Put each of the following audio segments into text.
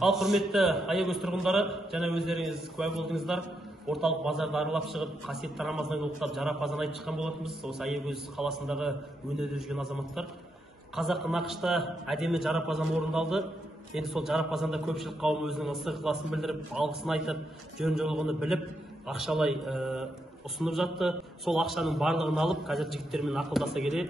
Ал құрметті Аягөз тұрғындары, және өздеріңіз куә болдыңыздар. Орталық базарды аралап шығып, қасиетті Рамазан ұлықтап, жарапазан айтып шыққан болатынбыз. Осы Аягөз қаласындағы өнерде жүрген азаматтар. Қазақы нақышта әдемі жарапазан орындалды. Енді сол жарапазанда көпшілік қауым өзінің ыстық ықыласын білдіріп, алғысын айтып, жөн жолығын біліп, ақшалай ұсынып жатты. Сол ақшаның барлығын алып, қазір жігіттермен ақылдаса келе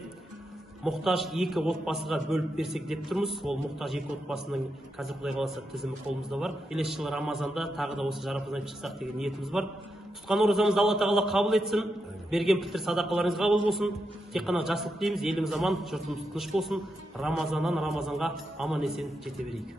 мұқтаж екі отбасыға бөліп берсек деп тұрмыз. Ол мұқтаж екі отбасының қазір Құдай қаласа тізімі қолымызда бар. Келесі жылы Рамазанда тағы да осы жарапазан айтып шықсақ деген ниетіміз бар. Тұтқан оразамызды Алла тағала қабыл етсін. Берген пітір садақаларыңыз қабыл болсын. Тек қана жақсылық тілейміз. Еліміз аман, жұртымыз тыныш болсын. Рамазаннан Рамазанға аман есен жете берейік.